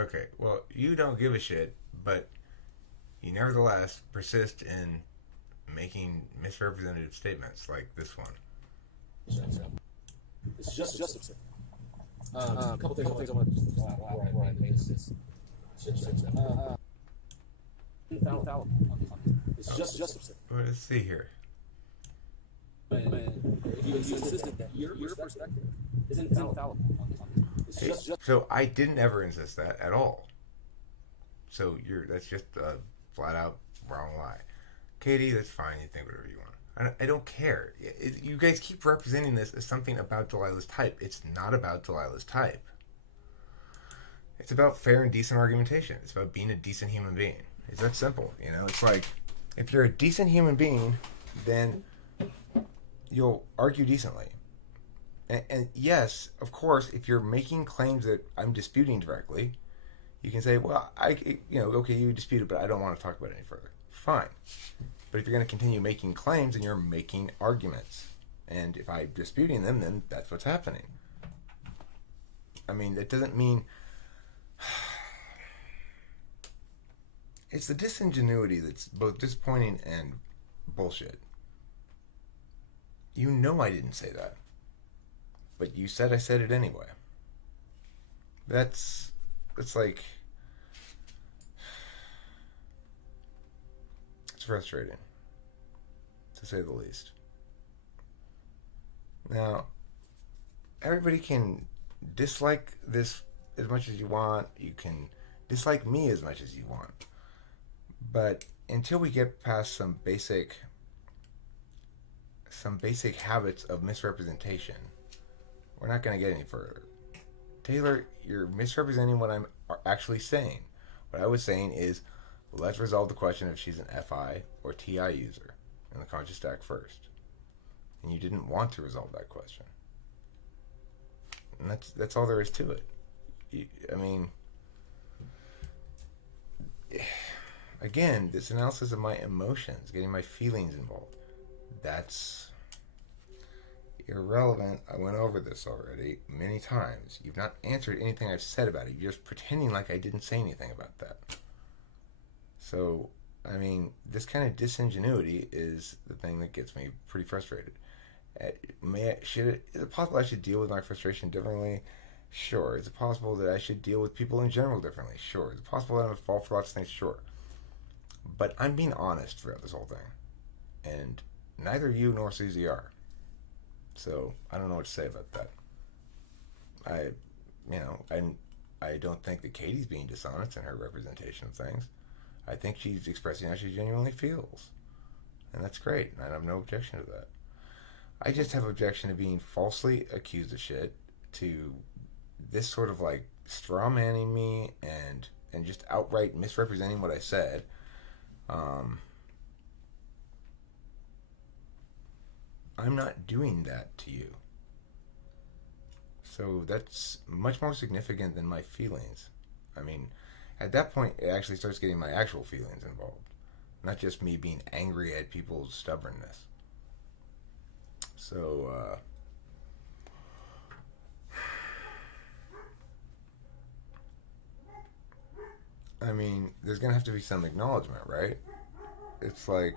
Okay, well, you don't give a shit, but you nevertheless persist in making misrepresentative statements like this one. It's just absurd. A couple things I want to just before I make this. Infallible. It's just absurd. Well, let's see here. You insisted that your perspective is infallible. It's just So I didn't ever insist that at all. So that's just a flat out wrong lie. Katie, that's fine. You think whatever you want. I don't care. You guys keep representing this as something about Delilah's type. It's not about Delilah's type. It's about fair and decent argumentation. It's about being a decent human being. It's that simple. You know, it's like if you're a decent human being, then you'll argue decently. And yes, of course, if you're making claims that I'm disputing directly, you can say, well, okay, you disputed, but I don't want to talk about it any further. Fine. But if you're going to continue making claims, then you're making arguments. And if I'm disputing them, then that's what's happening. I mean, that doesn't mean... It's the disingenuity that's both disappointing and bullshit. You know I didn't say that. But you said I said it anyway. It's like... It's frustrating, to say the least. Now, everybody can dislike this as much as you want. You can dislike me as much as you want. But until we get past some basic habits of misrepresentation, we're not going to get any further. Taylor, you're misrepresenting what I'm actually saying. What I was saying is, let's resolve the question if she's an FI or TI user in the conscious stack first. And you didn't want to resolve that question. And that's all there is to it. I mean, again, this analysis of my emotions, getting my feelings involved, that's irrelevant. I went over this already many times. You've not answered anything I've said about it. You're just pretending like I didn't say anything about that. So, I mean, this kind of disingenuity is the thing that gets me pretty frustrated. Is it possible I should deal with my frustration differently? Sure. Is it possible that I should deal with people in general differently? Sure. Is it possible that I'm a fault for lots of things? Sure. But I'm being honest throughout this whole thing. And neither you nor Susie are. So, I don't know what to say about that. I don't think that Katie's being dishonest in her representation of things. I think she's expressing how she genuinely feels. And that's great. I have no objection to that. I just have objection to being falsely accused of shit, to this sort of like straw manning me and just outright misrepresenting what I said. I'm not doing that to you. So that's much more significant than my feelings. I mean, at that point, it actually starts getting my actual feelings involved. Not just me being angry at people's stubbornness. So, I mean, there's going to have to be some acknowledgement, right? It's like,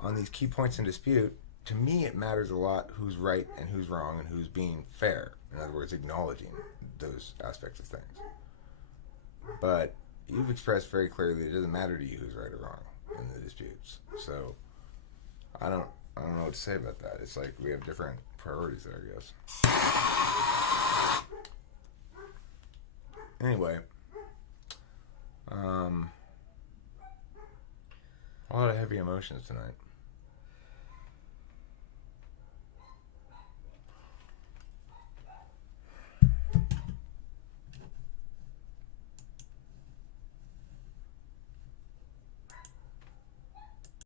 on these key points in dispute, to me it matters a lot who's right and who's wrong and who's being fair. In other words, acknowledging those aspects of things. But you've expressed very clearly it doesn't matter to you who's right or wrong in the disputes. So I don't know what to say about that. It's like we have different priorities there, I guess. Anyway, a lot of heavy emotions tonight.